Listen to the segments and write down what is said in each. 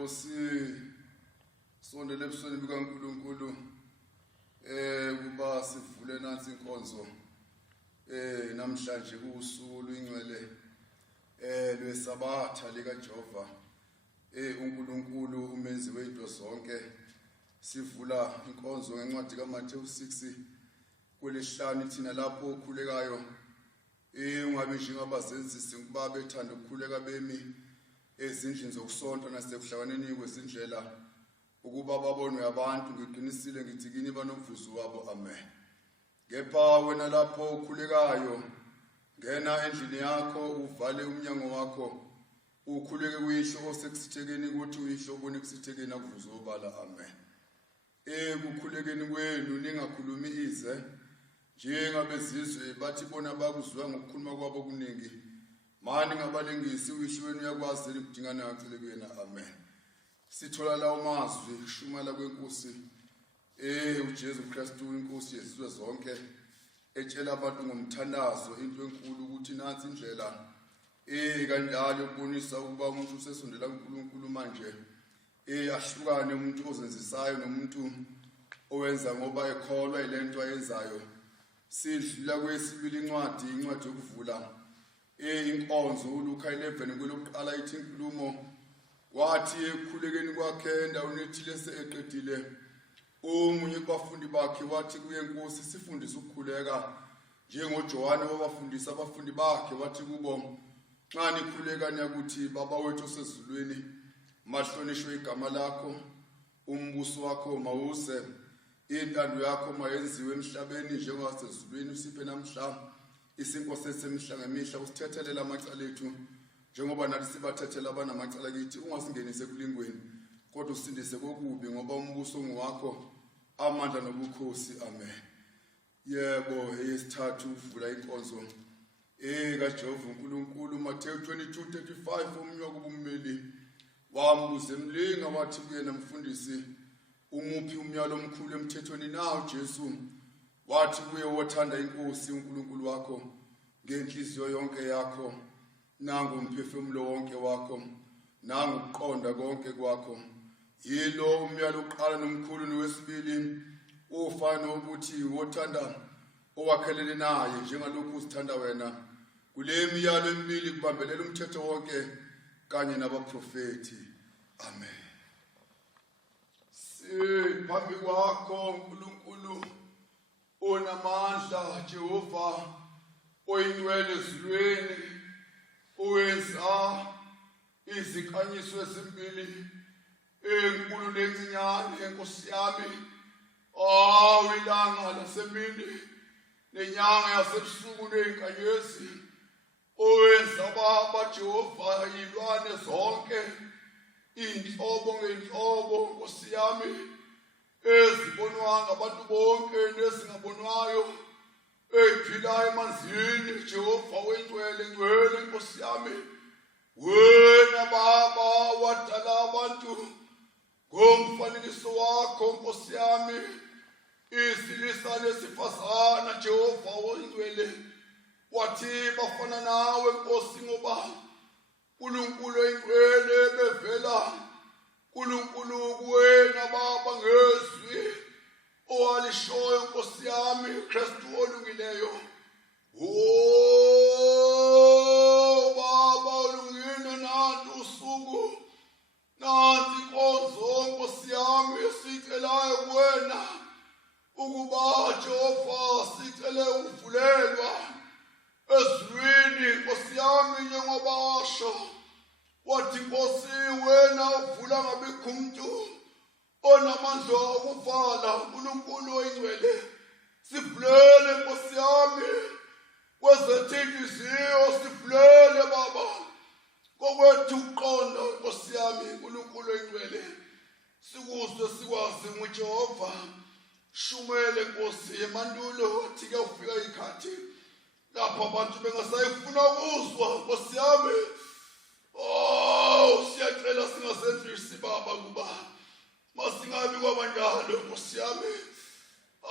Yebo sondele ebusweni bikaNkulunkulu kuba sivule nansi inkonzo namhlanje kusuku lwingcwele lwesabatha lika Jehova uNkulunkulu umenzi wezinto zonke. Sivula inkonzo ngencwadi kaMathewu 6 kwelesihlanu thina lapho okhulekayo ungabe njengabazenzisi kuba bethanda ukukhuleka bemi ezindlini zokusonta nasekuhlakaneni kwezindlela ukuba babonwe abantu. Ngiqinisile ngithi kini banomvuzo wabo. Amen. Kepha wena lapho okhulekayo ngena endlini yakho uvale umnyango wakho ukhuleke kuyihlo osekusithekeni ukuthi uyihlo ubone kusithekeni akuvuzo obala. Amen. Kukhulekeni kwenu ningakhulumi ize njengabezizwe bathi bona bakuzwa ngokukhuluma kwabo kuningi. Mani ngabalengisi uyihlo wenu uyakwazi ukudingana ngacele kuyena. Amen. Sithola lawo mazwi kushumala kwenkosi uJesu Kristu inkosi yezizwe zonke etshela abantu ngomthandazo into enkulu ukuthi nansi indlela kanjalo ukubonisa ukuba umuntu usesondela kuNkulunkulu manje ahlukane umuntu ozenzisayo nomuntu owenza ngoba ekholwa ilento ayenzayo. Sidlula kwesibili incwadi yokuvula inkonzo uLuka 11 kwelokuqala ithi inkulumo wathi ekukhulekeni kwakhe endaweni ethile seqedile omunye kubafundi bakhe wathi kuye Nkosi sifundise ukukhuleka njengoJohane wabafundisa abafundi bakhe wathi kubo nxa nikhuleka niyakuthi Baba wethu osezulwini mahlonishwe igama lakho umbuso wakho mawuse intando yakho mayenziwe emhlabeni njengasezulwini. Usiphe namhla isinko sesemihla ngemihla usithethelele amacala ethu njengoba nathi sibathethela abanamacala kithi. Ungasingenise kulingweni kodwa usindise kokubi ngoba umbuso ngowakho amandla nobukhosi. Amen. Yebo eyesithathu uvula inkonzo kaJehova uNkulunkulu. Mathewu 22:35 omunye wakubummeli wambuza emlinga wathi kuyena mfundisi umuphi umyalo omkhulu emthethweni nawo? Jesu wathi kuye wothanda inkosi uNkulunkulu wakho ngenhliziyo yonke yakho nangomphefumulo wonke wakho nangokuqonda konke kwakho. Yilo umyalo oqala nomkhulu nowesibili ufana ukuthi wothanda owakhelene naye njengalokhu uzithanda wena. Kule miyalo emibili kubambelela umthetho wonke kanye nabaprofeti. Amen. Siphambi kwakho uNkulunkulu onamandla Jehova oyingcwele ezulwini owenza izikhanyiso ezimbili enkulu lencinyane. Nkosi yami ilanga lasemini nenyanga yasebusuku nezinkanyezi owenza baba Jehova yilwane zonke inhlobo ngenhlobo. Nkosi yami ezibonwa ngabantu bonke nezingabonwayo eziphilayo emanzini. Jehova wengcwele ngcwele. Nkosi yami wena baba wadala abantu ngomfanekiso wakho. Nkosi yami isilisa lesifazana Jehova wengcwele wathi bafana nawe Nkosi ngoba uNkulunkulu oyingcwele bevela uNkulunkulu kuwena baba ngezwi owalishoyo. Nkosi yami Kristu olungileyo baba olungile nanti usuku nanti inkonzo. Nkosi yami sicelayo kuwena ukuba Jehova sicele uvulelwa ezulwini. Nkosi yami njengoba washo wathi Nkosi wena uvula ngabikho umuntu onamandla okuvala. uNkulunkulu oyingcwele sivulele Nkosi yami kwezethu inhliziyo sivulele baba kokwethu uqonda. Nkosi yami uNkulunkulu oyingcwele sikuzwe sikwazi nguJehova shumele Nkosi emandulo wathi kuyafika ikhathi lapho abantu bengasayifuna ukuzwa. Nkosi yami siyacela singasenzisi baba kuba masingabi kwabanjalo. Nkosi yami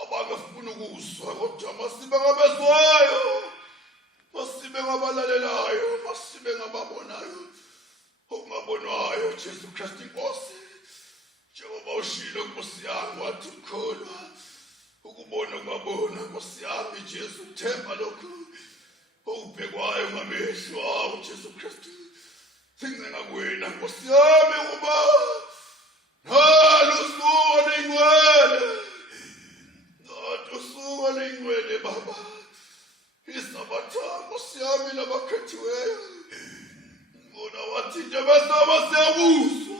abangafuna ukuzwa kodwa masibe ngabezwayo, masibe ngabalalelayo, masibe ngababonayo okungabonwayo. Jesu Kristu inkosi ngathi ukholwa ukubona kwabona Nkosi yami Jesu themba lokho ubhekwayo ngamehlo awo Jesu Kristu sincenga kuwena Nkosi yami ukuba nalo suka lengcwele nathi usuka lengcwele Baba isabatha Nkosi yami labakhethiweyo ngona wathi nje besaba siyabuzwa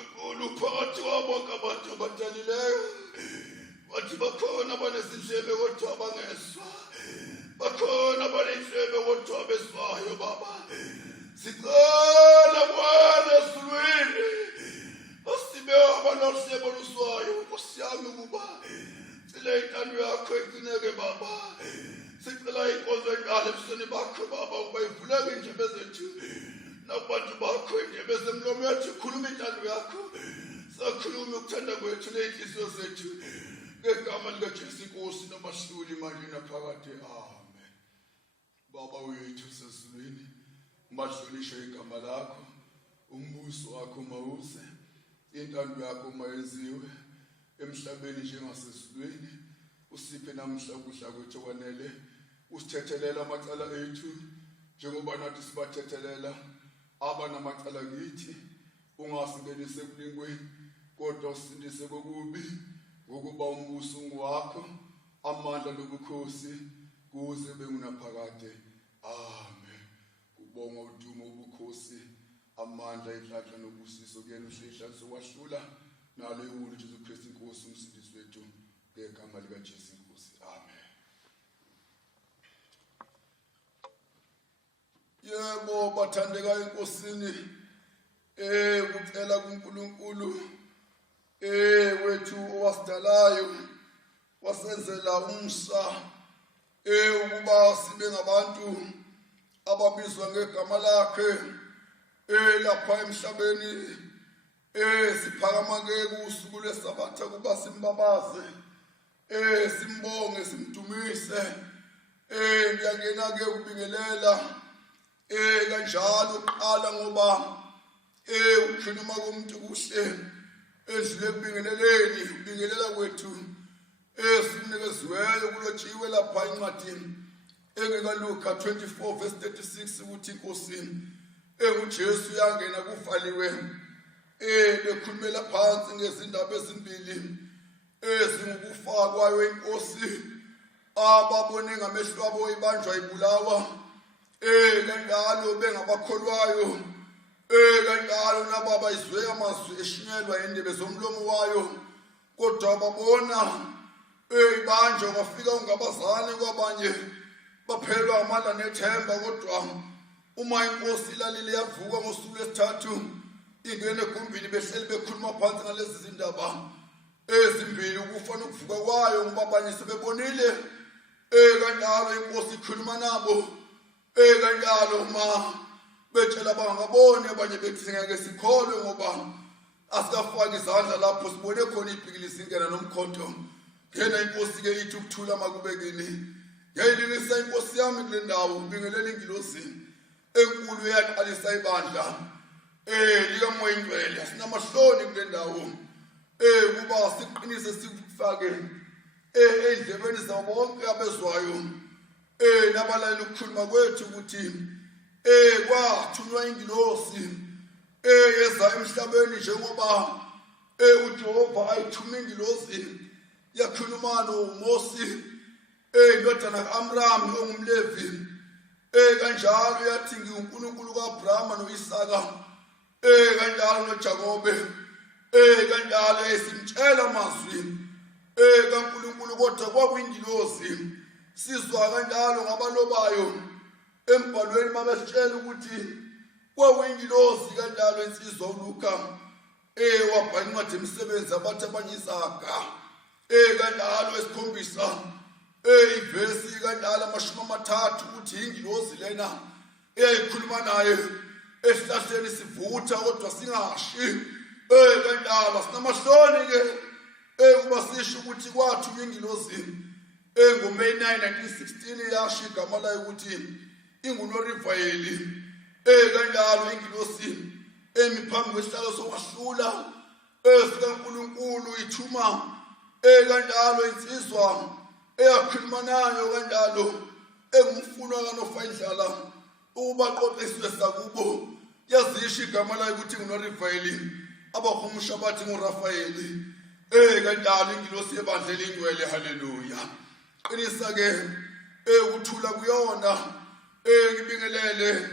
uNkulunkulu phakathi kwabo abantu abadalileyo wathi bakhona abanezindlebe kodwa abangezwa bakhona abanezindlebe kodwa abezwayo Baba sicela kuwena ezulwini asibe abanosebo luswayo Nkosi yami ukuba sicela intando yakho igcineke Baba sicela inkonzo eqala ebusweni bakho Baba ukuba ivuleke indlebe zethu nabantu bakho indlebe zemlomo yethu ikhuluma intando yakho sakhuluma ukuthanda kwethu nenhliziyo zethu ngegama likaJesu Nkosi namahluli manje naphakade amen. Baba wethu sesizweni madlulishe igama lakho umbuso wakho mawuze intando yakho mayenziwe emhlabeni njengasesizweni usiphe namhla ukudla kwethu okwanele usithethelela amacala ethu njengoba nathi sibathethelela abanamacala kithi ungasingenise kulingweni kodwa usindise kokubi ngokuba umbuso ngwakho amandla nobukhosi kuze bengunaphakade amen. Kubonga udumo ubukhosi amandla inhlanhla nobusiso kuyena uhlehla sowahlula nalo iwulu Jesu Kristu Nkosi umsindisi wethu ngegama likaJesu Nkosi amen. Yebo bathandeka enkosini ukucela kuNkulunkulu wethu owasidalayo wasenzela umsa ukuba sibe ngabantu ababizwa ngegama lakhe lapha emhlabeni siphakama ke kusuku lwesabatha kuba simbabaze simbonge simdumise ngiyangena ke ukubingelela kanjalo uqala ngoba ukhuluma komuntu kuhle ezile kubingeleleni ubingelela kwethu esinikeziweyo kulotshiwe lapha encwadini engekaLuka 24 verse 36 ukuthi Nkosi enguJesu yangena kuvaliwe bekhulumela phansi ngezindaba ezimbili ezingukufa kwayo inkosi ababone ngamehlo abo ibanjwa ibulawa kanjalo bengabakholwayo kanjalo nababa izwe amazwi eshinyelwa indebe zomlomo wayo kodwa babona ibanjwa kwafika ungabazane kwabanye baphelwa amandla nethemba kodwa uma inkosi ilalile yavuka ngosuku lwesithathu ingene egumbini behleli bekhuluma phansi ngalezi zindaba ezimbili ukufa nokuvuka kwayo ngoba abanye sebebonile kanjalo inkosi ikhuluma nabo kanjalo ma betshela bangaboni abanye bethi singeke sikholwe ngoba asikafaki izandla lapho sibone khona ibhikilisi ingena nomkhonto ngena inkosi ke ithi ukuthula makube kini yayilingisa inkosi yami kule ndawo ubingelela ingilosi enkulu eyaqalisa ibandla likamoya ingcwele sinamahloni kule ndawo kuba siqinise sikufake endlebeni zabo bonke abezwayo nabalaleli ukukhuluma kwethu ukuthi kwathunywa ingilosi yeza emhlabeni njengoba uJehova ayithuma ingilosi yakhuluma noMosi indodana kaAmram ongumLevi kanjalo yathi ngiuNkulunkulu kaAbrahama noIsaka kanjalo noJakobe kanjalo esimtshela amazwi kaNkulunkulu kodwa kwakuyingilosi sizwa kanjalo ngabalobayo embhalweni mabesitshela ukuthi kwakuyingilosi kanjalo insizwa uLuka wabhala incwadi yemisebenzi abathi abanyizaga kanjalo esikhombisa ivesi kanjalo 30 ukuthi ingilosi lena eyayikhuluma naye esihlahleni sivutha kodwa singashi kanjalo sinamahloni ke kuba sisho ukuthi kwathu ingilosi ngoMeyi 9 1916 yasho igama layo ukuthi inguNorivayeli kanjalo ingilosi emiphambi kwesihlalo sokwahlula esikaNkulunkulu ithuma kanjalo insizwa eyakhuluma nayo kanjalo engumfuno kaNofayindlala ukuba qoqiswe sakubo yazisho igama layo ukuthi nguNorifayeli abahumusha bathi nguRafaeli kanjalo ingilosi yebandla elingcwele haleluya qinisa ke ukuthula kuyona ngibingelele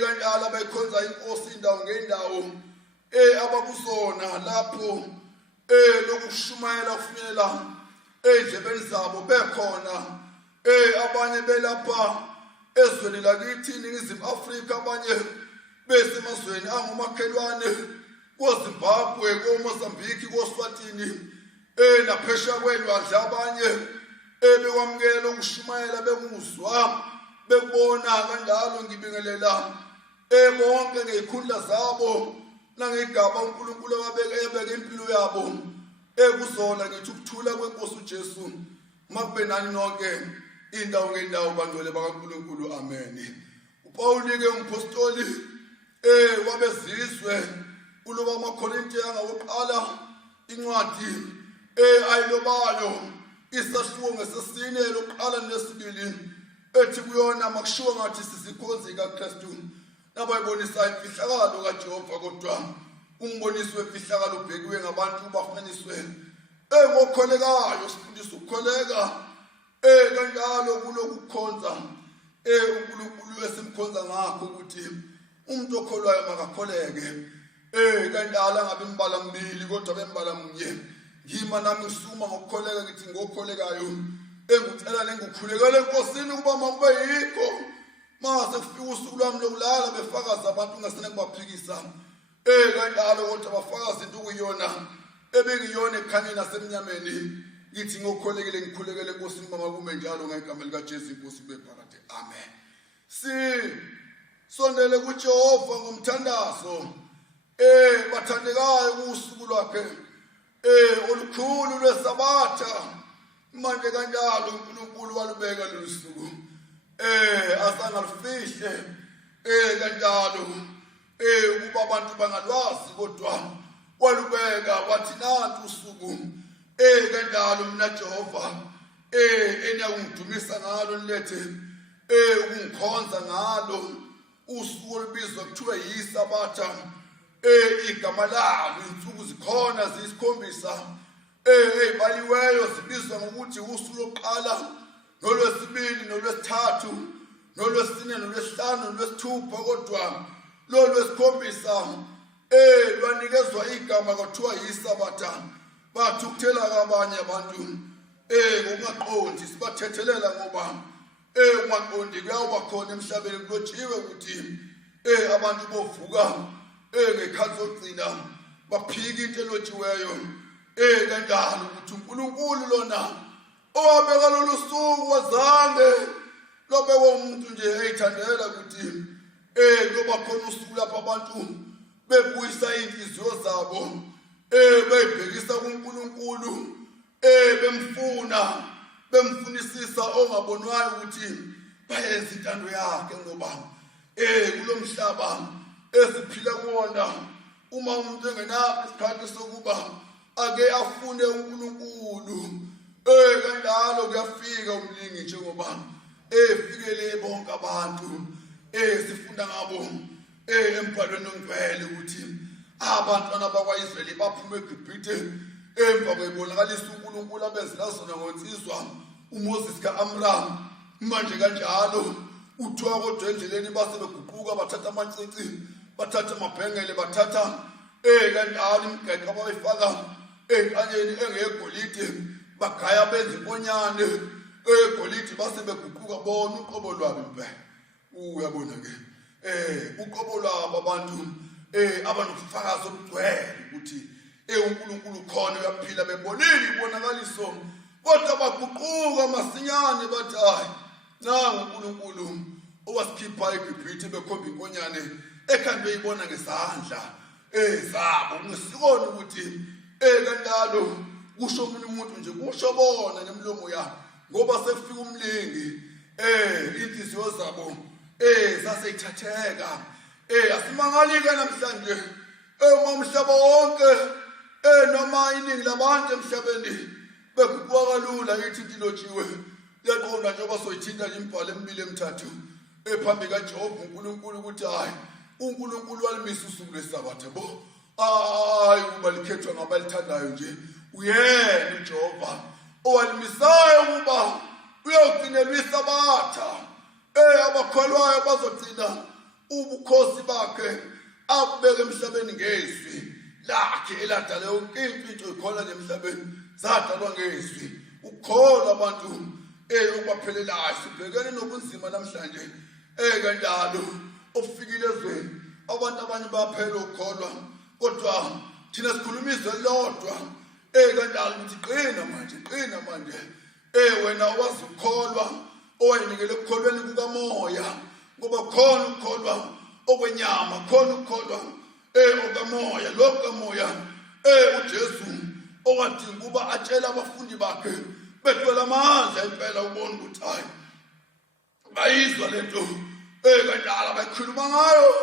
kanjalo abayikhonza inkosi indawo ngendawo abakuzona lapho lokushumayela kufinyelela endlebeni zabo bekhona abanye belapha ezweni lakithi iNingizimu Afrika abanye besemazweni angumakhelwane koZimbabwe koMozambique koSwatini naphesheya kwelwandle abanye bekwamukela ukushumayela bekuzwa bekubona kanjalo ngibingelela bonke ngezikhundla zabo nangegaba uNkulunkulu abeke impilo yabo ekuzona ngithi ukuthula kwenkosi uJesu makube nani nonke indawo ngendawo bangcwele bakaNkulunkulu amen. uPaul ke umpostoli wabezizwe uloba amaKorinti angawoqala incwadi ayilobayo isahluko ngesesine lokuqala nesibili ethi kuyona makushiwo ngathi sisikhonzi kaKristu nabayibonisa imfihlakalo kaJehova kodwa umboniso wemfihlakalo ubhekiwe ngabantu bafunaniswe ngokholekayo sifundisa ukukholeka kanjalo kulokukhonza uNkulunkulu esimkhonza ngakho ukuthi umuntu okholwayo makakholeke kanjalo angabe imbala mbili kodwa bembala munye ngima nami ngisuma ngokukholeka ngithi ngokholekayo engicela nengukhulekele enkosini ukuba makube yikho mase kufika usuku lwami lokulala befakaza abantu ngasene kubaphikisa kanjalo kodwa bafakaza into kuyona ebekuyona ekhanyeni nasemnyameni ngithi ngokholekile ngikhulekele enkosini mama kume njalo ngegama likaJesu inkosi bephakade amen. Sondele kuJehova ngomthandazo bathandekayo kusuku lwakhe olukhulu lwesabatha manje kanjalo uNkulunkulu walubeka lusuku asangalufihle kanjalo ukuba abantu bangalwazi kodwa walubeka wathi nantu usuku kanjalo mina Jehova eniyakungidumisa ngalo nilethe ukungikhonza ngalo usuku olubizwa kuthiwa yisabatha igama lalo insuku zikhona ziyisikhombisa ezibaliweyo zibizwa ngokuthi usuku lokuqala nolwesibili nolwesithathu nolwesine nolwesihlanu nolwesithupha kodwa lo lwesikhombisa lwanikezwa igama kuthiwa yisabatha bathukuthela kabanye abantu ngokungaqondi sibathethelela ngoba ungaqondi kuyawuba khona emhlabeni kulotshiwe ukuthi abantu bovuka ngekhathi zokugcina baphika into elotshiweyo kanjalo ukuthi uNkulunkulu lona owabeka lolu suku wazange lobekwa umuntu nje eyithandela ukuthi loba khona usuku lapho abantu bebuyisa inhliziyo zabo beyibhekisa kuNkulunkulu bemfunisisa ongabonwayo ukuthi bayenza intando yakhe ngoba kulomhlaba esiphila kuwona uma umuntu engenapho isikhathi sokuba ake afune uNkulunkulu kanjalo kuyafika umlingi njengoba efikele bonke abantu sifunda ngabo embhalweni ongcwele ukuthi abantwana bakwaIsraeli baphuma eGibhithe emva kwebonakalisa uNkulunkulu abenzela zona ngonsizwa uMoses kaAmram manje kanjalo uthiwa kodwa endleleni base beguquka bathatha amancici bathatha amabhengele bathatha kanjalo imigaqo abayifaka enkanyeni engegolide bagaya benza imponyane egolide base beguquka bona uqobo lwabo mbe uyabona ke uqobo lwabo abantu abanokufakaza obugcwele ukuthi uNkulunkulu khona uyaphila bebonile ibonakaliso kodwa baguquka masinyane bathi hayi nangu uNkulunkulu owasikhipha eGibhithe bekhomba inkonyane ekhandwe ibona ngesandla zabo ngisikona ukuthi kanjalo kusho mina umuntu nje kusho bona ngemlomo yakhe ngoba sekufika umlingi inhliziyo zabo zaseyithatheka asimangalike namhlanje umhlaba wonke noma iningi labantu emhlabeni bekubuka kalula ithi ilotshiwe yaqonda njengoba soyithinta nje imibhalo emibili emithathu ephambi kaJob uNkulunkulu ukuthi hayi uNkulunkulu walimisa usuku lweSabatha bo hayi kuba likhethwa ngabalithandayo nje uyena uJehova owalimisayo ukuba uyogcinelwa iSabatha abakholwayo bazogcina ubukhosi bakhe abubeke emhlabeni ngezwi lakhe eladala yonke impilo ikhona nje emhlabeni zadalwa ngezwi ukholwa abantu okubaphelelayo sibhekene nobunzima namhlanje kanjalo ofikile ezweni abantu abanye baphela ukukholwa kodwa thina sikhuluma izwi lodwa kanjalo ukuthi qina manje wena owazi ukukholwa owayinikele ekukholweni kukamoya ngoba khona ukukholwa okwenyama khona ukukholwa okamoya lokho kamoya uJesu owadinga ukuba atshela abafundi bakhe bethola amandla impela ubona ukuthi hayi bayizwa lento kanjalo bayikhuluma ngayo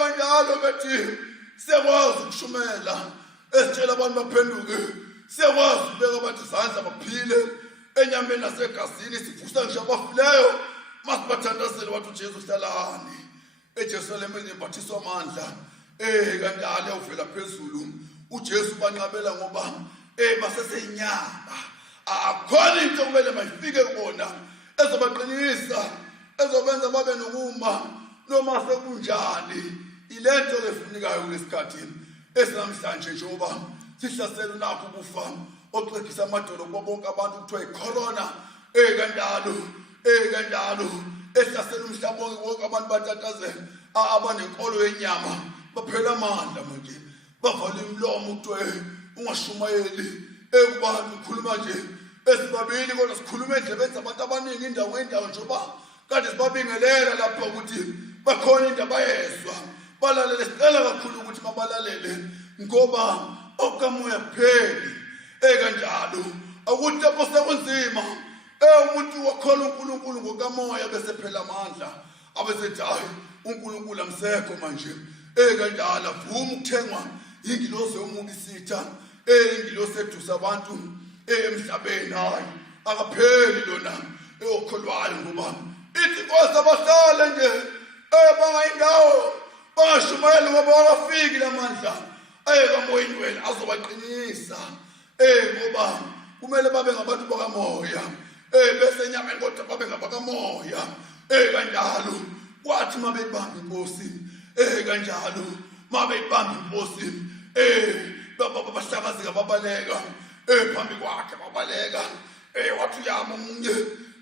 kanjalo bethi siyakwazi ukushumela esitshela abantu baphenduke siyakwazi ukubeka abantu izandla baphile enyameni nasegazini sivusa ngisho abafileyo masibathandazele wathi uJesu uhlalani eJerusalem ezimbathiswa amandla kanjalo uvela phezulu uJesu banqabela ngoba baseseyinyama akhona into kumele mayifike kubona ezobaqinisa ezobenza babe nokuma noma sekunjani ilento efunekayo kulesikhathi esinamhlanje njengoba sihlasela nakho ukufa oxekisa amadolo bonke abantu kuthiwa icorona kanjalo ehlasela umhlaba wonke abantu batatazela abanenkolo yenyama baphela amandla manje bavala imlomo kuthiwe ungashumayeli ekubantu ukhuluma nje esibabili kodwa sikhuluma endlebeni zabantu abaningi indawo ngendawo njengoba kade sibabingelela lapha ukuthi bakhona into abayezwa balalele sicela kakhulu ukuthi mabalalele ngoba okamoya kupheli kanjalo akuthi lapho sekunzima umuntu wakholwa uNkulunkulu ngokamoya bese phela amandla abesethi hayi uNkulunkulu amsekho manje kanjalo vuma ukuthengwa ingilosi yomuntu isitha ingilosi edusa abantu emhlabeni hayi akapheli lona okholwayo ngoba ithi Nkosi abahlale nje bangayindawo bangashumayeli ngoba wakafiki lamandla kamoya ingcwele azobaqinisa ngoba kumele babe ngabantu bakamoya bese enyameni kodwa babe ngabakamoya kanjalo kwathi mabebamba inkosi kanjalo mabeyibamba inkosi bahlakazeka babaleka phambi kwakhe babaleka wathi uyama omunye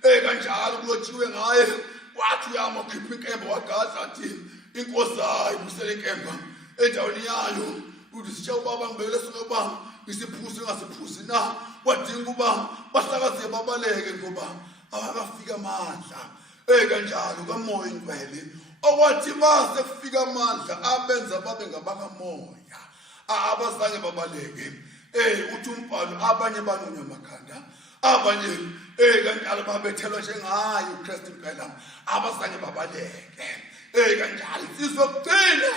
kanjalo kulotshiwe ngaye wathi uyama khipha inkemba wagadla athi inkosi hayi busele inkemba endaweni yayo ukuthi sitsha ubaba ngibekele sonoba ngisiphuzi ngasiphuzi na wadinga ukuba bahlakazeke babaleke ngoba abakafika amandla kanjalo kamoya ingcwele okwathi base kufika amandla abenza babe ngabakamoya abazange babaleke uthi umbhalo abanye banunywa amakhanda abanye kanjalo babethelwa njengaye uKristu impela abazange babaleke kanjalo sizokugcina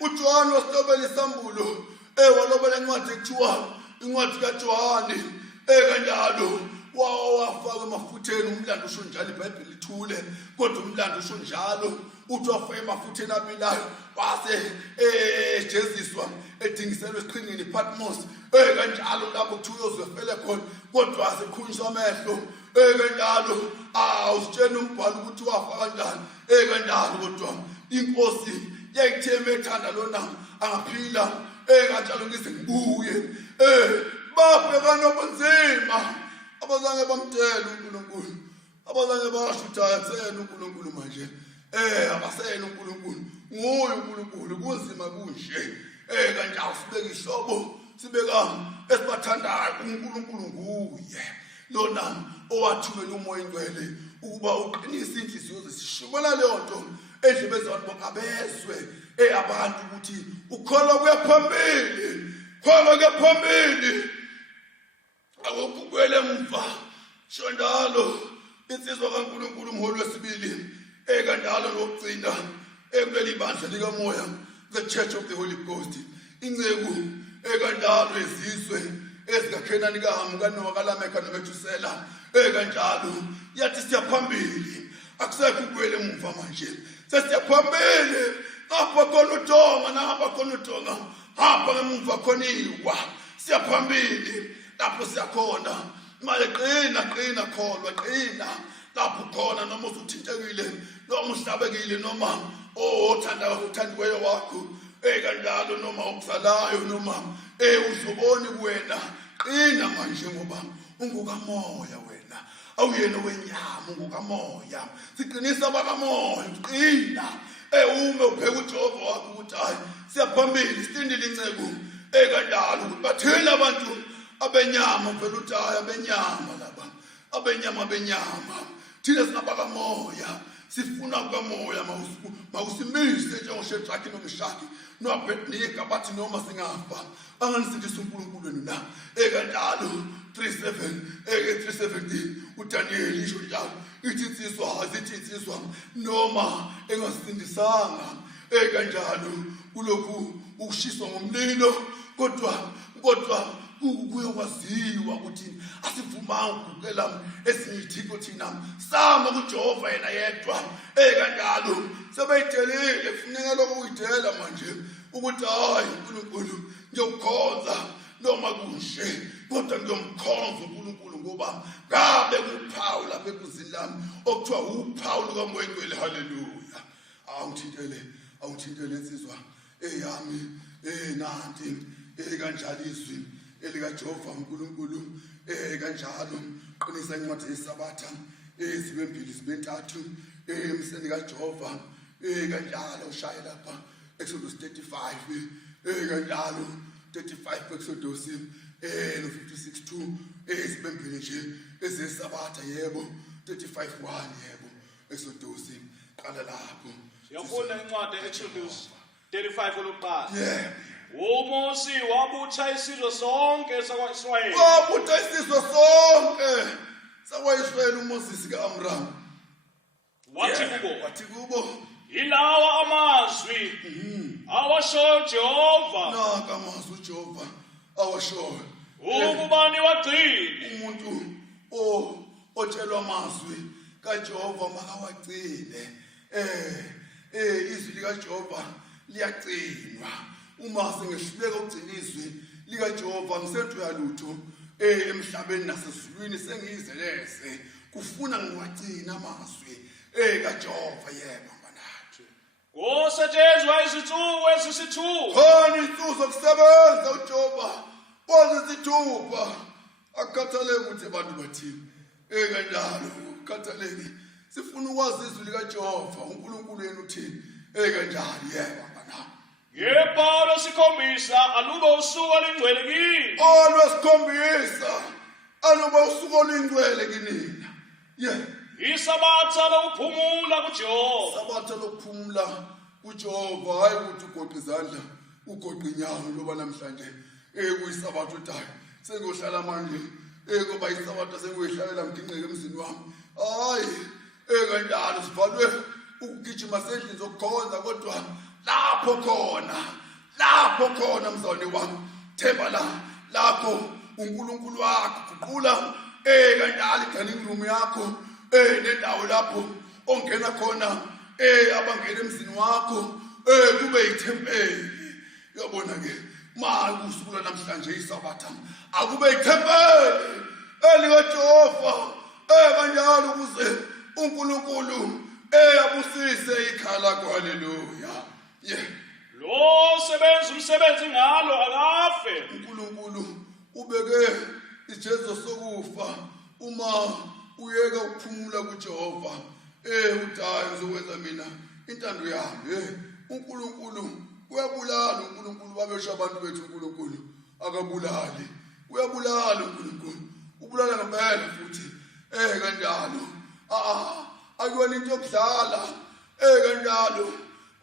uJohn wasitobela isambulo walobela incwadi ekuthiwa incwadi kaJohane kanjalo wafaka emafutheni umlando usho njalo iBhayibheli lithule kodwa umlando usho njalo uthi wafaka emafutheni abilayo wase ejeziswa edingiselwe esiqhingini Patmos kanjalo lapho kuthiwa uzofele khona kodwa asekhunyiswa amehlo kanjalo usitshena umbhalo ukuthi wafa kanjani kanjalo kodwa inkosi yayitheme ethanda lona angaphila kanjalo ngize ngibuye babhekana nobunzima abazange bamtshela uNkulunkulu abazange bashutha athena uNkulunkulu manje abasena uNkulunkulu nguye uNkulunkulu kunzima kunje kanjalo sibeka ihlobo sibeka esibathandayo uNkulunkulu nguye lona owathumela umoya ingcwele ukuba uqinise inhliziyo zesishumela leyo nto endlebeni zabantu bonke abezwe abantu ukuthi ukholwa kuyaphambili khona kuyaphambili akukubuyele emva shondalo insizwa kaNkulunkulu umholi wesibili kanjalo lokugcina kuleli bandla likamoya the Church of the Holy Ghost inceku kanjalo izizwe ezingakhenani kaHamu kaNowa kaLameka noMethusela kanjalo yathi siyaphambili akusekho ukwele emuva manje sesiyaphambili ngapha khona uTonga nangapha khona uTonga hamba ngemuva khona iwa siyaphambili lapho siyakhona manje qina kholwa qina lapho khona noma usuthintekile noma uhlabekile noma uthandiweyo wakho kanjalo noma ukusalayo noma uzoboni kuwena qina manje ngoba ungukamoya wena awuyena wenyama ungukamoya siqinisa bakamoya qina ume ubheka uJehova wakho ukuthi hayi siyaphambili sitindile incebo kanjalo ukuthi bathini abantu abenyama phela uthi hayi abenyama laba abenyama thina singabakamoya sifuna kukamoya mawusimise njengoShedraki noMeshaki noAbednego bathi noma singafa anganisindisa uNkulunkulu wenu na kanjalo 3:17 uDaniel isho njalo ithi insizwa noma engasindisanga kanjalo kulokhu ukushiswa ngomlilo kodwa kuyokwaziwa ukuthi asivumanga ukugukela ezinye izithixo thina sama kuJehova yena yedwa kanjalo sebeyitelile kufuneka lokho uyidela manje ukuthi hayi uNkulunkulu ngiyokukhonza noma kuhle kodwa ngiyomkhonza uNkulunkulu ngoba ngabe kuphawu lapha ekuzini lami okuthiwa uphawu lukaMoya Ngcwele haleluya awuthintele insizwa yami nanti kanjalo izwi elikaJehova uNkulunkulu kanjalo qinisa incwadi yeSabatha zibe 2 zibe 3 emseni kaJehova kanjalo ushaye lapha Exodus 35 kanjalo 35 Exodus no 56:2 zibe 2 nje ezeSabatha yebo 35:1 yebo Exodus qala lapho siyafunda incwadi Exodus 35 olokuqala yeah uMosi wabutha isizwe sonke sakwa-Israyeli. Wabutha isizwe sonke sakwa-Israyeli uMoses kaAmram. Wathi kubo ilawa amazwi awasho Jehova. Naka amazwi uJehova awasho. Ukubani wagcina umuntu otshelwa amazwi kaJehova makawagcine. Izwi likaJehova liyagcinwa. Uma sengehluleka ukugcina izwi likaJehova ngisentu yalutho emhlabeni nasezulwini sengiyizelese kufuna ngiwagcina amazwi kaJehova yebo mbanathu kusetshenzwa izitsuku ezisithupha khona insuku zokusebenza uJehova pozisithupha akukhathaleki ukuthi abantu bathini kanjalo ukukhathaleki sifuna ukwazi izwi likaJehova uNkulunkulu yenu uthini kanjalo yebo mbanathu Yebhala lesikhombisa alube usuku olungcwele kini. Olwesikhombisa alube usuku olungcwele kinina. Yeah. Isabatha lokuphumula kuJehova. Isabatha lokuphumula kuJehova hayi ukuthi ugoqe izandla ugoqe inyawo loba namhlanje kuyisabatha uTayo. Sengiyohlala manje ngoba isabatha sengiyohlalela ngidingeke emzini wami. Hayi kanjalo sivalwe ukugijima sendlini zokukhonza kodwa lapho khona mzawone wami themba lapho uNkulunkulu wakho guqula kanjalo dining room yakho nendawo lapho ongena khona abangena emzini wakho kube yithempeli uyabona ke manje usuku namhlanje isabatha akube yithempeli elikaJehova kanjalo ukuze uNkulunkulu abusise ikhala haleluya yeah lo sebenza umsebenzi ngalo akafe uNkulunkulu ubeke ijezo sokufa uma uyeka ukuphumula kuJehova uDayo ngizokwenza mina intando yami uNkulunkulu uyabulala uNkulunkulu babesha abantu bethu uNkulunkulu akabulali uyabulala uNkulunkulu ubulala ngempela futhi kanjalo akuyona into yokudlala kanjalo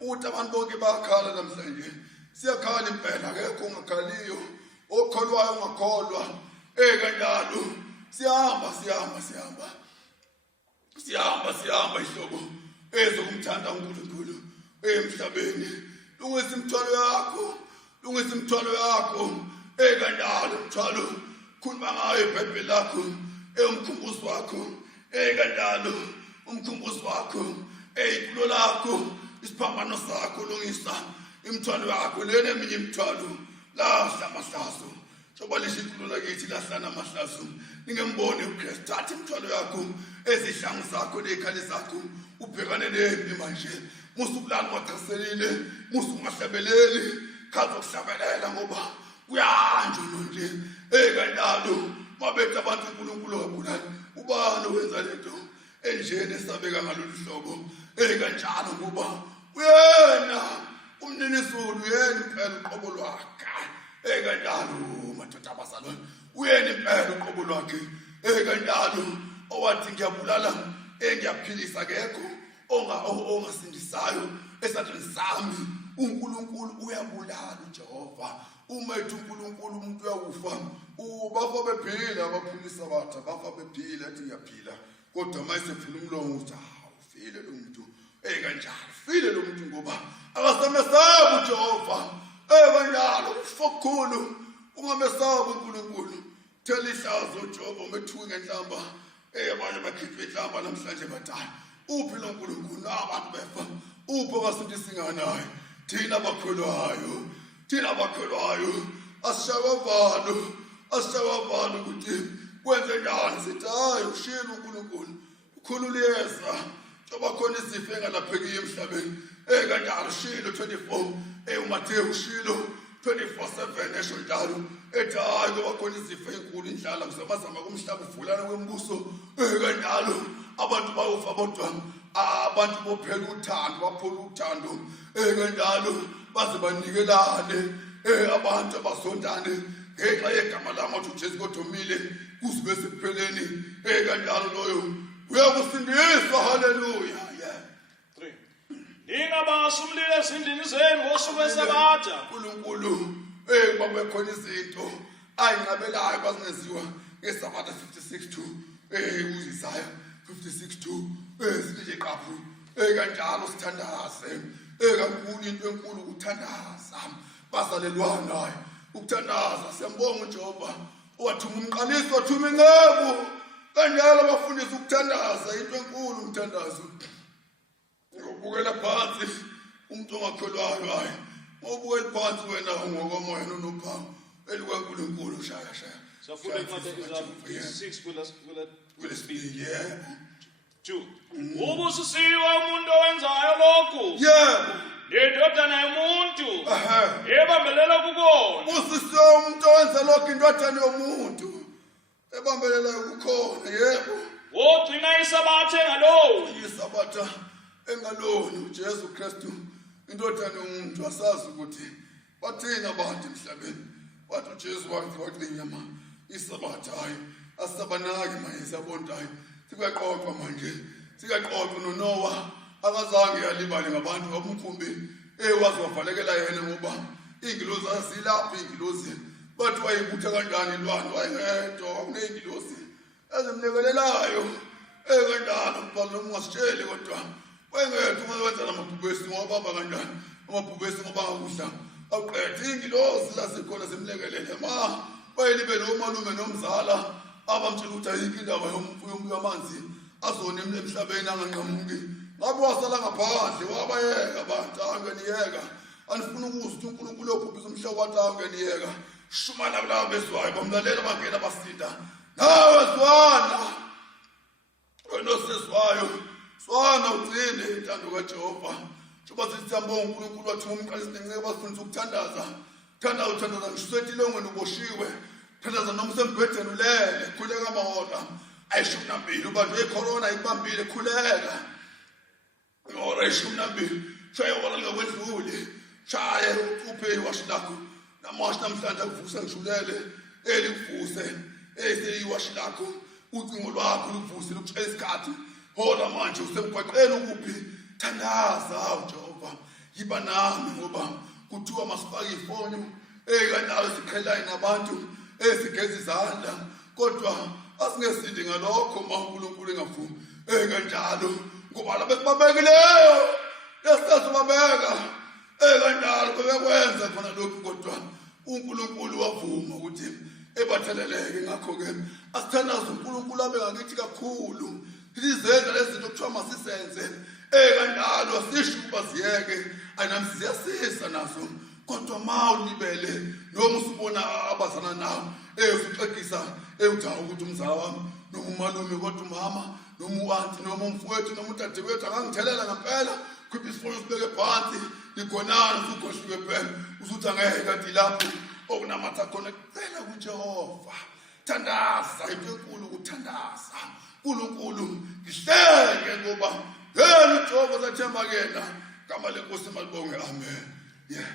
ukuthi abantu bonke bakhala namhlanje siyakhala impela akekho ongakhaliyo okholwayo ongakholwa kanjalo siyahamba ihlobo ezokumthanda uNkulunkulu emhlabeni lungisa imithwalo yakho lungisa imithwalo yakho kanjalo umthwalo khuluma ngayo iBhayibheli lakho umkhumbuzo wakho kanjalo umkhumbuzo wakho iculo lakho isiphambano sakho lungisa imithwalo yakho lena eminye imithwalo lahla amahlazo njengoba lisho iculo lakithi lahlana amahlazo ningembone uKristu thatha imithwalo yakho ezihlangu zakho nezikhali zakho ubhekane nempi manje musukulala wachaselile musungahlabeleli khazi ukuhlabelela ngoba kuyanjolo nje kanjalo mabethu abantu uNkulunkulu wabulala ubani wenza lento enjene esabeka ngalolu hlobo kanjalo ngoba uyena umninizulu uyena impela uqobo lwakhe kanjalo madoda abazalwane uyena impela uqobo lwakhe kanjalo owathi ngiyabulala ngiyaphilisa kekho ongasindisayo esandleni sami uNkulunkulu uyabulala uJehova uma ethi uNkulunkulu umuntu uyawufa bafa bephila abaphulisa batha bafa bephila ethi ngiyaphila kodwa mayisephula umlomo uthi ufile lo muntu kanjalo ufile lo muntu ngoba akasamesabi uJehova kanjalo ufokhulu ungamesabi uNkulunkulu thela ihlazo uJehova methuke ngenhlamba abanye bakhiphe inhlamba namhlanje badala uphi lo uNkulunkulu abantu befa uphi ongasindisi nganaye thina bakholwayo asishawavalo ukuthi kwenze njani sithi hayi ushilo uNkulunkulu ukhululeza njengoba khona izifo engalaphekiyo emhlabeni kanjalo ushilo 24 uMathewu ushilo 24/7 esho njalo ethi hayi ngoba khona izifo ezinkulu indlala kuzamazama kumhlaba uvulana kwembuso kanjalo abantu bayofa bodwa abantu bophela uthando baphola uthando kanjalo baze banikelane abantu abasondane ngenxa yegama lami athi uJesu kodumile kuzibe sekupheleni kanjalo loyo uyakusindiswa haleluya 3 Ningabasa umlilo ezindlini zenu ngosuku lweSabatha uNkulunkulu kwabe khona izinto ayinqabelayo bazingeziwa ngeSabatha 56:2 uIsaya 56:2 sithi qaphu kanjalo sithandaze kankulu into enkulu ukuthandaza bazalelwana ukuthandaza siyambonga uJehova owathuma umqaliso wathuma inceku kanjalo bafundisa ukuthandaza into enkulu umthandazo ngobukela phansi umuntu ongakholwayo hayi ngobukela phansi wena ngokomoya nonophawu elikwaNkulunkulu shaya safunda eMathewu 6 kule speed 2 ubusisiwe umuntu owenzayo lokhu indodana yomuntu ebambelela kukona busisiwe umuntu owenza lokhu indodana yomuntu ebambelela kukhona yebo wogcina isabatha engaloni isabatha engaloni uJesu Kristu indodana yomuntu asazi ukuthi bathina abantu emhlabeni bathi uJesu waqinyama isabatha hayi asabanaki manje sabontayo sikaqoqwa manje sikaqoqwa noNoah akazange yalibale ngabantu abumkhumbi wazi wavalekela yena ngoba ingilozi asilapha ingilozi bathi wayibutha kanjani ilwandle wayengedwa kuneyingilozi ezimlekelelayo kanjalo ubalo ungasitsheli kodwa wayengedwa uwenza namabhubesi ngobaba kanjani amabhubesi ngoba ngakudla awuqedwe ingilozi lasekhona simlekelele bayelibe lo malume nomzala abamtshela ukuthi ayikho indaba yomfuyo yamanzi azona emhlabeni anganqamuki ngabe wasala ngaphandle wabayeka abantu angeniyeka anifuna ukuzwa uNkulunkulu ophupisa umhlaba wathi angeniyeka shumana kulabo bezwayo bamlalela bangena basinda nawe zwana wena osezwayo zwana ugcine intando kaJehova njengoba sithi siyambonga uNkulunkulu wathuma umqalisi nenceke basifundisa ukuthandaza uthandaza ngisho setilongweni uboshiwe thandaza noma usembhedeni ulele khuleka amahora ayishumi nambili ubanjwe icorona ikubambile khuleka ihora ayishumi nambili shaya ihora lingakwedluli shaya uphe iwashi lakho namashi namhlanje akuvusa ngishulele elikuvuse seyiwashi lakho ucingo lwakho lukuvuse lukutshela isikhathi hola manje usemgwaqeni ukuphi thandaza uJehova yiba nami ngoba kuthiwa masifake ifonyo kanjalo siqhelane nabantu esigeza izandla kodwa asingesindi ngalokho uNkulunkulu engavumi kanjalo ngoba labe sibabekileyo yesisazi ubabeka Kanjalo bekwenza khona lokhu kodwa uNkulunkulu wavuma ukuthi ebatheleleke ngakho ke asithandaze uNkulunkulu abe ngakithi kakhulu. Sizenza lezi zinto kuthiwa masisenze. Kanjalo asisho ukuba ziyeke ayinami siyasisa nazo. Kodwa ma ulibele noma usubona abazana nawe usuxegisa uthawa ukuthi umzala wami noma umalume kodwa umama noma uanti noma umfowethu noma udadewethu angangithelela ngempela khipha isifonyo sibeke phansi ligonana usukhohliwe phela usuthi angeke kanti lapho okunamatha khona kucela kuJehova. Thandaza into enkulu ukuthandaza uNkulunkulu ngihleke ngoba yena uJehova sathemba kena igama lenkosi malibonge amen. Yeah.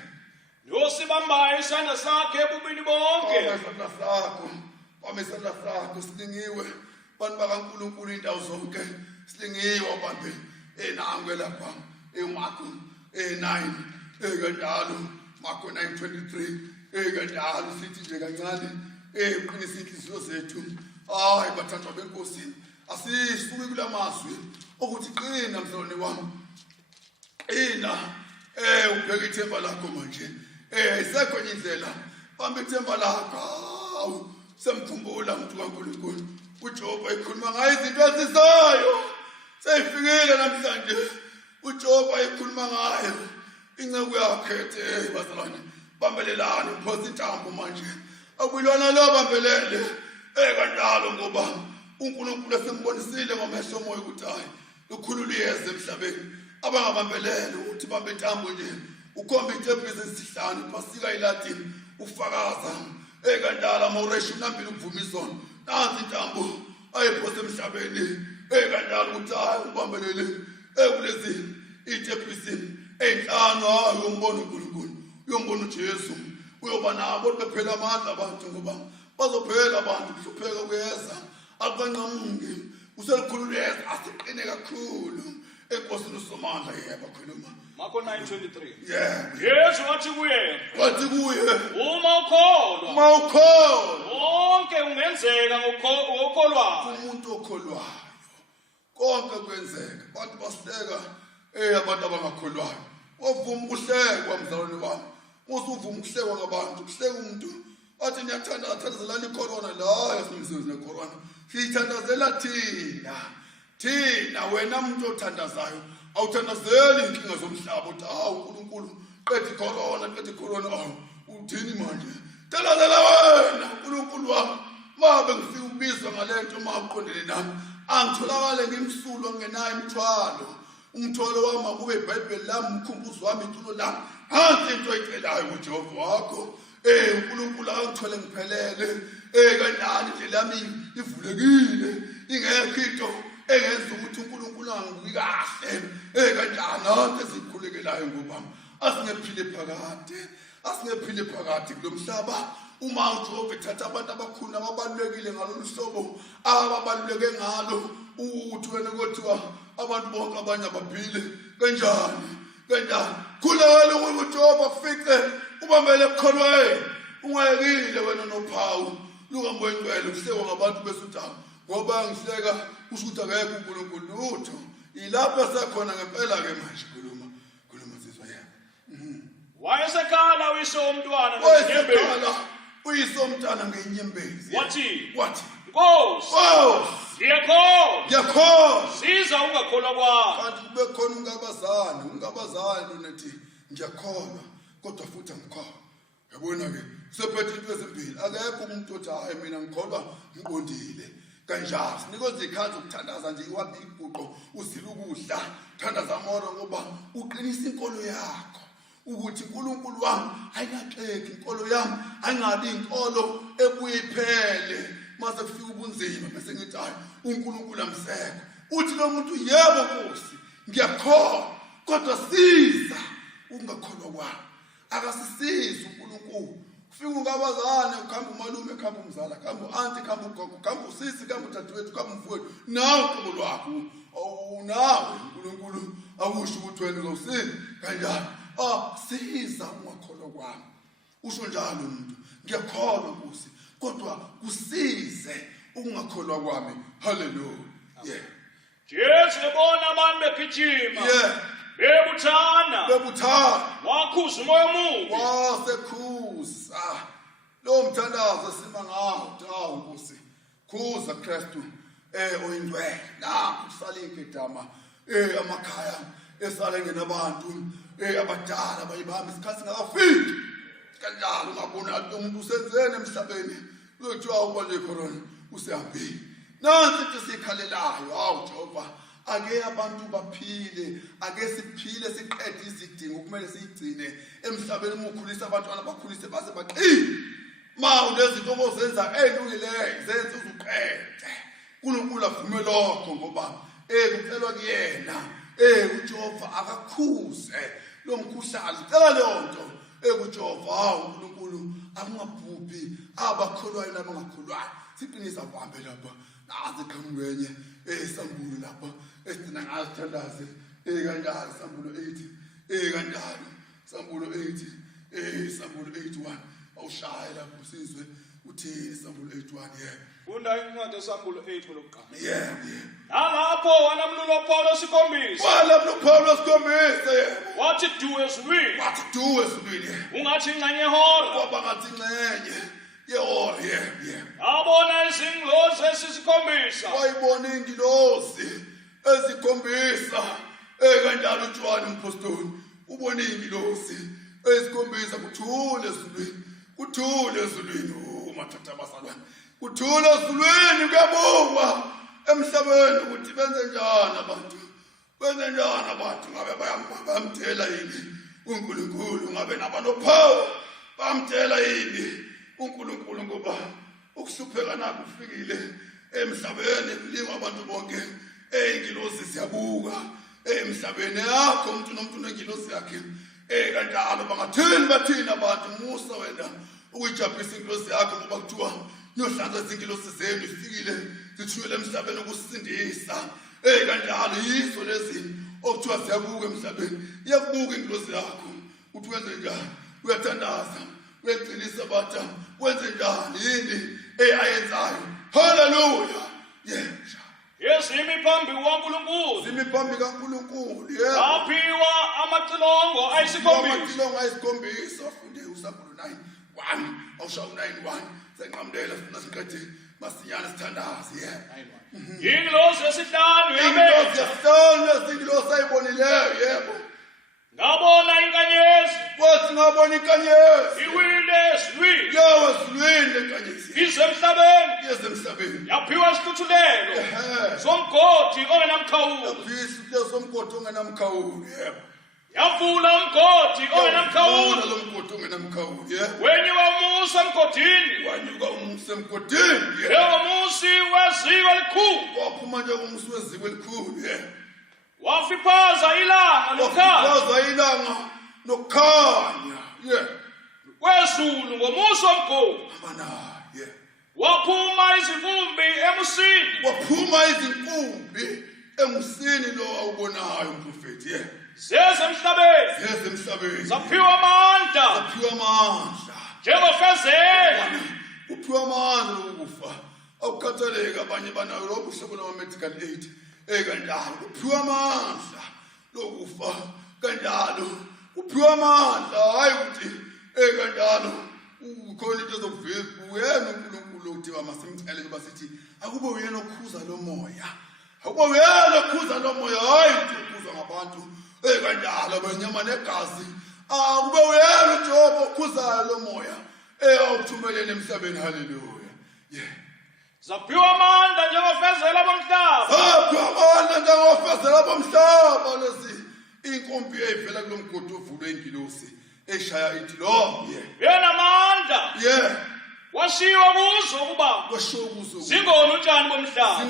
Yosibambayo isandla sakhe ebubini bonke. Isandla sakho silingiwe bantu bakaNkulunkulu indawo zonke silingiwe abantu enangwe lapha eMarko 9 kanjalo Marko 9:23 kanjalo sithi nje kancane uqinisa inhliziyo zethu. Hayi bathandwa benkosi asisuke kulamazwi ukuthi qina mhlawumbe wami ina ubheka ithemba lakho manje isekho indlela bamba ithemba lakho semkhumbula umuntu kaNkulunkulu uJehova ekhuluma ngayo izinto ezisayo seyifikile namhlanje uJehova ekhuluma ngayo inceku yakhe bazalwane bambelelani uphosa intambo manje akuyilona lo bambelele kanjalo ngoba uNkulunkulu esembonisile ngomehlo moya ukuthi hayi ukhulula iyeze emhlabeni abangabambelele ukuthi bambe intambo nje ukhomba itebhisi esihlanu pasika iLatin ufakaza kanjalo amawureshi nambili ukuvuma izono nansi intambo ayiphosa emhlabeni kanjalo ukuthi hayi ubambelele kulezi itebhisi enhlanu hayi umbona uNkulunkulu uyombona uJesu uyoba nabo bephela amandla abantu ngoba bazophela abantu kuhlupheka kuyeza akanqamuki uselikhululeza asiqine kakhulu enkosini uSomandla yebo khuluma Marko 9:23. Yeah. Yesu wathi kuye uma ukholwa konke ungenzeka ngokholwayo. Umuntu okholwayo konke kwenzeka. Abantu basihleka abantu abangakholwayo wavuma ukuhlekwa mzalwane wami usuvuma ukuhlekwa ngabantu kuhleka umuntu athi niyathanda athandazelani icorona la yasimsebenzi necorona siyithandazela thina wena umuntu othandazayo awuthandazeli inkinga zomhlaba uthi uNkulunkulu qeda icorona uthini manje thandazela wena uNkulunkulu wami mabe ngifika ukubizwa ngalento mawuqondene nami angitholakale ngimsulwa ngenayo imthwalo umthwalo wami akube iBhayibheli lami umkhumbuzo wami itulo lami hansi into oyicelayo kuJehova wakho uNkulunkulu angithole ngiphelele kanjani indlela yami ivulekile ingekho into engenza ukuthi uNkulunkulu angibuki kahle kanjani nanke sikhulekelayo ngoba asingephile phakade kulomhlaba uma uJehova ethatha abantu abakhulu ababalulekile ngalolu hlobo ababaluleke ngalo ukuthi wena kuthiwa abantu bonke abanye abaphile kanjani khulekela ukuthi uJehova fice ubambele ekukholweni ungayekile wena nophawu lukambo engcwele uhlekwa ngabantu besutha ngoba ngihleka usuthi akekho uNkulunkulu lutho ilapho sekhona ngempela ke manje khuluma sizwa yena wayesekhala uyisomntwana ngenyembezi wathi Nkosi ngiyakholwa siza ungakholwa kwami kanti kube khona ungabazali unethi ngiyakholwa kodwa futhi angikholwa yabona ke sephethe into ezimbili akekho umuntu othi hayi mina ngikholwa ngiqondile kanjalo sinikoze ikhathi ukuthandaza nje iwathi iguqo uzila ukudla thandaza amora ngoba uqinisa inkolo yakho ukuthi uNkulunkulu wami ayingaxeki inkolo yami ayingabi inkolo ebuye iphele mase kufika ubunzima bese ngithi hayi uNkulunkulu amseko uthi lo muntu yebo Nkosi ngiyakholwa kodwa siza ungakholwa kwami akasisiza uNkulunkulu ufika ungabazane ukhamba umalume ekhamba umzala khamba uanti khamba ugogo khamba usisi khamba udadewethu khamba umfowethu nawe uqobo lwakho nawe uNkulunkulu awusho ukuthi wena uzosiza kanjani siza ungakholwa kwami usho njalo umuntu ngiyakholwa Nkosi kodwa kusize ungakholwa kwami haleluya Jesu ebona abantu begijima bebuthana wakhuza umoya omubi wasekhuza lo mthandazo sima ngawo dawo Nkosi khuza Kristu oyingcwele nakho kusala ingedama amakhaya esale ngenabantu abadala bayibamba isikhathi singakafiki kanjalo ungabona umuntu usenzene emhlabeni uyothiwa uba le corona usehambile nansi into sikhalelayo hawu Jehova ake abantu baphile ake siphile siqede izidingo kumele siyigcine emhlabeni umukhulisa abantwana bakhulise base baqine ma unezinto ozenza elungileyo zenze uzuqede uNkulunkulu avume lokho ngoba kucelwa kuyena uJehova akakhuze lo mkhuhlane cela leyo nto kuJehova uNkulunkulu akungabhubhi abakholwayo nabangakholwayo siqinisa kuhambe lapha nazi qhamukwenye isambulo lapha esina ngazithandaze kanjalo isambulo 8 kanjalo isambulo 8 isambulo 81 awushaya lapho sizwe uthini isambulo 81 funda incwadi esambulo 8 lokuqala nalapho wanamlulo Paulo sikhombisa wathi do ezulwini ungathi ingxenye yehora kwaba ngathi ingxenye yehora abona izingilosi esisikhombisa wayibona ingilosi ezikhombisa kanjalo uJohn umpostoli ubona ingilosi esikhombisa kuthule ezulwini mathatha abasalwane kuthule ezulwini kuyabukwa emhlabeni ukuthi benze njani abantu ngabe bayamthela yini uNkulunkulu ngabe nabanophawu bamthela yini uNkulunkulu ngoba ukuhlupheka nakho kufikile emhlabeni kulingwa abantu bonke ingilosi siyabuka emhlabeni yakho umuntu nomuntu nengilosi yakhe kanjalo bangathini bathina abantu musa wena ukujabulisa ingilosi yakho ngoba kuthiwa niyohlanza izingilosi zenu ifikile zithuyele emhlabeni ukusindisa kanjalo yizo lezi okuthiwa siyabuka emhlabeni iyakubuka ingilosi yakho uthi wenze njani uyathandaza uyagcinisa batha wenze njani yini ayenzayo haleluya yesimi phambi kwaNkulunkulu simi phambi kaNkulunkulu aphiwa amacilongo ayisikhombisa funde uSambulo 9:1 awushawu 9:1 senqamdela sifuna siqede masinyane sithandaze ingilosi yesihlanu izingilosi ayibonileyo yebo ngabona inkanyezi wathi ngabona inkanyezi iwile ezulwini lenkanyezi isemhlabeni yaphiwa isihluthulelo somgodi ongenamkhawulo yebo yavula umgodi ongenamkhawulo wenyuka umusa emgodini njengomusi weziko elikhulu waphuma njengomusi weziko elikhulu wafiphaza ilanga nokukhanya kwezulu ngomuso omkhulu waphuma izinkumbi emusini lo awubonayo umprofeti zeze emhlabeni zaphiwa amandla njengofezela uphiwa amandla lokufa awukhathaleki abanye banayo lobu hlobo lama-medical aid kanjalo uphiwa amandla lokufa kanjalo uphiwa amandla hayi ukuthi kanjalo ukhona into ezokuveza uyena uNkulunkulu okuthiwa masimcele ngoba sithi akube uyena okhuza lo moya hayi ukuthi ukhuzwa ngabantu kanjalo benyama negazi akube uyena uJehova okhuzayo lo moya awuthumelele emhlabeni haleluya zaphiwa amandla njengofezela bomhlaba lezi inkombi eyivela kulo mgodi ovulwe ingilosi eshaya ithi lo yena amandla washiwa kuzo zingoni utshani bomhlaba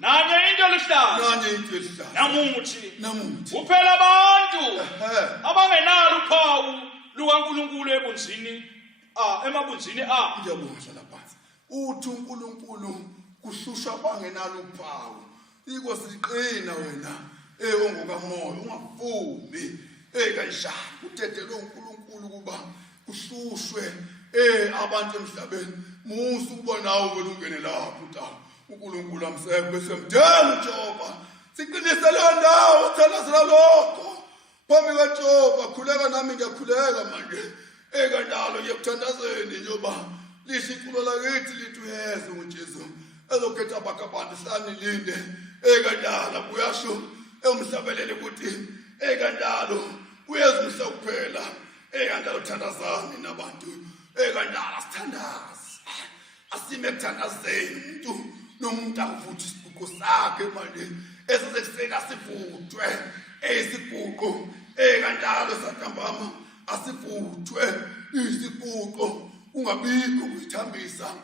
nanye into eluhlaza namuthi uphela abantu abangenalo uphawu lukaNkulunkulu emabunzini abo ngiyabonga lapha uthi uNkulunkulu kuhlusha bangenalo uphawu iko siqina wena ongokamoya ungavumi kanjani udedelwe uNkulunkulu kuba kuhlushwe abantu emhlabeni musu ubonawo vele ungene lapho uNkulunkulu amsekho besemdela uJehova siqinise leyo ndawo thana Ngasela lokho phambi kaJehova khuleka nami ngiyakhuleka manje. Ekandalo ngiyakuthandazeni njoba lisho iculo lakithi lithi uyeza uJesu. Ezokhetha abantu hlani linde. Ekandala kuyasho emhlabelele ukuthi ekandalo uyeza umhla kuphela. Ekandala uthandazani nabantu. Ekandala sithandaza. Asime kuthandazeni umuntu nomuntu akuvuthi isibuko sakhe manje. Esesekuseni asivuthwe eyisiguqo ekandalo satambama asivuthwe isibuko ungabikho ukuyithambisa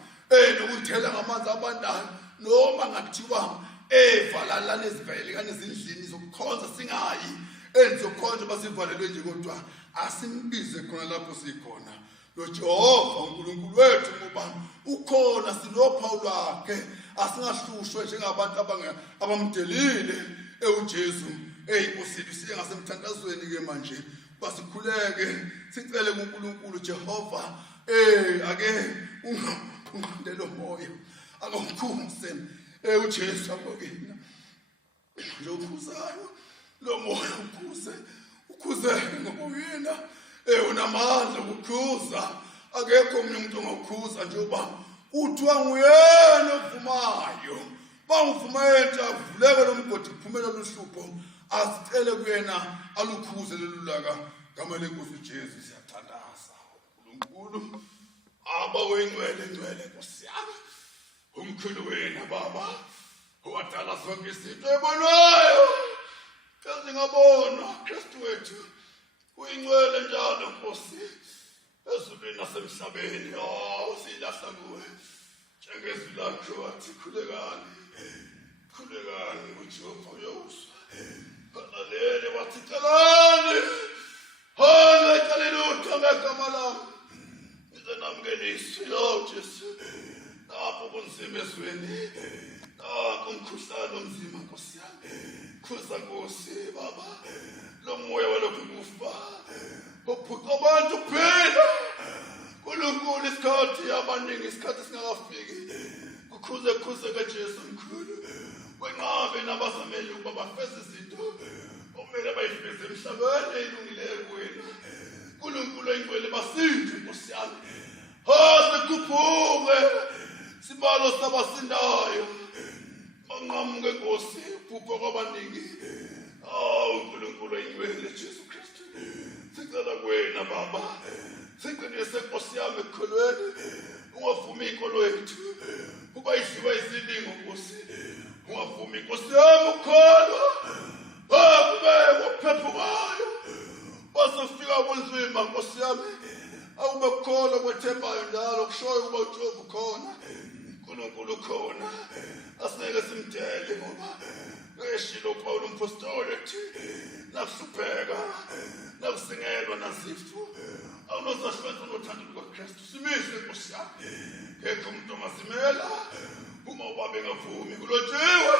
nokuthela ngamanzi abandayo noma ngakuthiwa evalala nezivalelekane ezindlini zokukhonza singayi enzokhonza basivalelwe nje kodwa asimbize khona lapho sikhona noJehova uNkulunkulu wethu ngoba ukhona sinophawu lwakhe asingahlushwe njengabantu abamdelile uJesu inkosi siye ngasemthandazweni ke manje basikhuleke sicele kuNkulunkulu Jehova ake ungqondele umoya akamkhuse uJesu abokina lokhuzayo lo moya ukhuze ngoba yena unamandla ukukhuza akekho umunye umuntu ongakhuza njengoba kuthiwa nguyena ovumayo bangivuma yena avuleke lo mgodi kuphumela luhlupho asicele kuyena alukhuze lelulaka ngama lenkosi uJesu siyathandaza uNkulunkulu aba wengcwele Nkosi yami umkhulu wena baba owadala zonke izinto ebonwayo kaze ngabona Kristu wethu uyingcwele njalo Nkosi ezulwini nasemhlabeni silahla kuwe njengezwi lakho wathi khulekani uJehova uyawuswa balalele wathi celani haleluya ngegama lami ngizenamngenisi Jesu lapho kunzima ezweni lapho umkhuhlane omzima Nkosi yami khuza Nkosi baba lo moya walokhu kufa uphuca abantu kuphela uNkulunkulu isikhathi abaningi isikhathi singakafiki kukhuze kaJesu mkhulu wenqabe nabazameli ukuba bafeze izinto okumele bayifeze emhlabeni elungileyo kuwena uNkulunkulu oyingcwele basinde Nkosi yami sikhuphuke sibalo sabasindayo banqamuke Nkosi uphupho kwabaningi uNkulunkulu oyingcwele Jesu Kristu sicela kuwena baba siqinise Nkosi yami ekukholweni ungavumi inkolo yethu kuba idliwa izilingo Nkosi ungavumi Nkosi yami ukholwa kube ukuphephukayo basofika kunzima Nkosi yami awube kukholwa kwethembayo njalo kushoyo ukuba uJehova ukhona uNkulunkulu ukhona asingeke simdele ngoba eshilo Paul umpostoli ethi nakuhlupheka nakusingelwa nazifu awunozahlwenza unothando lukaKristu simise Nkosi yami ngekho umuntu ongazimela uma ubabe ngavumi kulotshiwe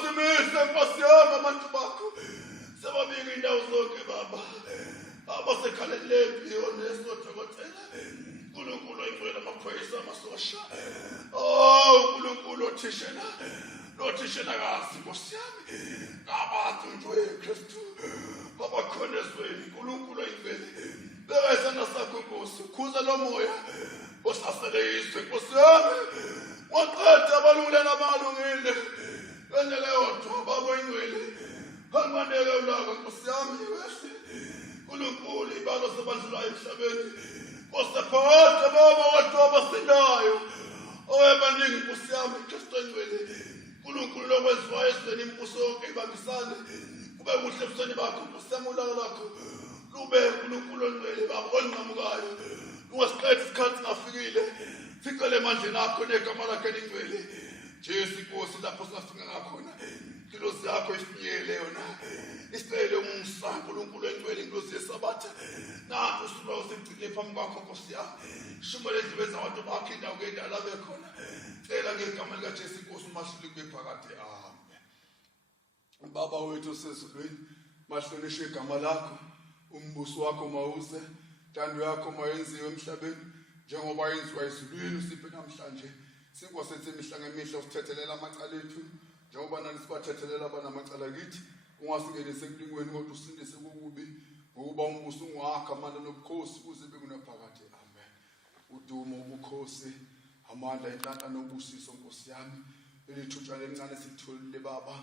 simise Nkosi yami abantu bakho sebabika indawo zonke baba abasekhalele yona sodokotela uNkulunkulu oyingcwele amaphoyisa amasosha uNkulunkulu othishela kazi Nkosi yami abantu nje uKristu abakhona ezweni uNkulunkulu oyingcwele beka isandla sakho Nkosi ukhuza lo moya osasele izwe Nkosi yami waqeda abalungile nabalungile endlela yodwa baba oyingcwele Halmanele ulaka Nkosi yami wehle uNkulunkulu ibalo sabandlulayo emhlabeni osaphatha baba watu abasindayo owebaningi Nkosi yami Kristu oyingcwele uNkulunkulu lokwenziwa ezweni imbuso yonke ibambisane kube kuhle ebusweni bakho Nkosi yami ulaka lakho lube uNkulunkulu oyingcwele baba onqamukayo ungasiqedi isikhathi singafikile sicele emandleni akho negama lakho elingcwele Jesu Nkosi lapho singafika ngakhona inkosi yakho isinyele yona isicele umusa uNkulunkulu oyingcwele inkosi yesabatha nantu usulo usigcine phambi kwakho Nkosi yami shumele izibe zabantu bakho indawo ngendala bekhona cela ngegama lika Jesu Nkosi umahluli kube phakade amen baba wethu osezulwini mahlonishwe igama lakho umbuso wakho mawuze intando yakho mayenziwe emhlabeni njengoba yenziwa ezulwini usiphe namhlanje sikwasethe imihla ngemihla usithethelela amacala ethu njengoba nani sibathethelela abanamacala kithi ungasingenise ekulingweni kodwa usindise kukubi ngokuba umbuso ungwakho amandla nobukhosi kuze bekunaphakade. Amen. Udumo, ubukhosi, amandla, inhlahla nobusiso Nkosi yami elithutshana elincane silitholile Baba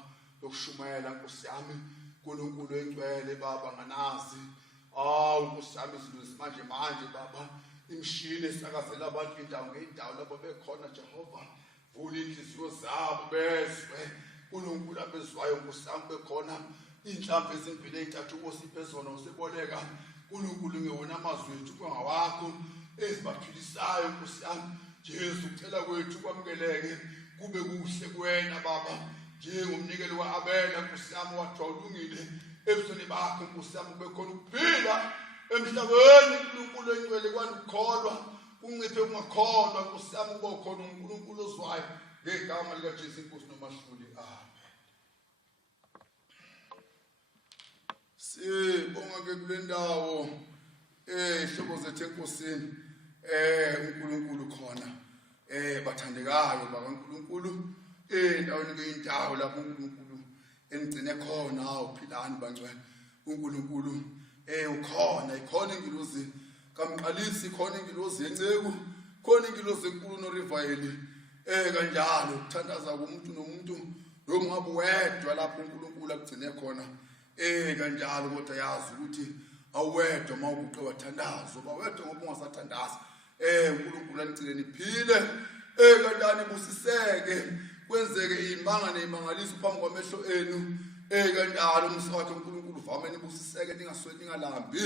lokushumayela Nkosi yami uNkulunkulu engcwele Baba nganazi Nkosi yami izinto zesimanje manje Baba imishini esakazela abantu indawo ngeendawo lapho bekhona Jehova vula inhliziyo zabo bezwe uNkulunkulu abezwayo Nkosi yami bekhona inhlamvu ezimbili ey'ntathu osiphe zona useboleka uNkulunkulu ngewona amazwi ethu kwangawakho ezibaphilisayo Nkosi yami Jesu kucela kwethu kwamukeleke kube kuhle kuwena Baba njengomnikelo wa-Abela Nkosi yami wathiwa ulungile ebusweni bakho Nkosi yami kube khona ukuphila emhlabeni uNkulunkulu engcwele kwanukukholwa kunciphe kungakholwa Nkosi yami kube khona uNkulunkulu ozwayo ngegama likaJesu inkosi nomahluli. Amen. Sibonga ke kule ndawo hlobo zethu enkosini uNkulunkulu khona bathandekayo bakaNkulunkulu endaweni ke indawo lapho uNkulunkulu enigcine khona uphilani bangcwele uNkulunkulu ukhona ikhona ingilozi kamqalisi khona ingilozi yenceku khona ingilozi enkulu noRivayeli kanjalo ukuthandaza komuntu nomuntu noma ngabe wedwa lapho uNkulunkulu akugcine khona kanjalo kodwa yazi ukuthi awedwa mawubuqe wathandaza oba wedwa ngoba ungasathandaza uNkulunkulu anicike niphile kanjani busiseke kwenzeke imanga nemangaliso phambi kwamehlo enu kanjalo umsa wakhe uNkulunkulu uvame nibusiseke ningasweli ningalambi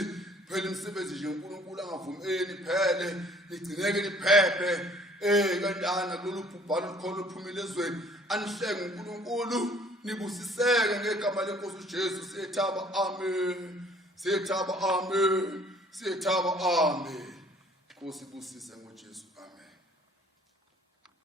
phela imisebenzi nje uNkulunkulu angavumi niphele nigcineke niphephe kanjani kulolu bhubhane olukhona oluphumile ezweni anihlenge uNkulunkulu nibusiseke ngegama lenkosi uJesu siyethaba. Amen. Siyethaba. Amen. Siyethaba. Amen. Nkosi busise ngoJesu.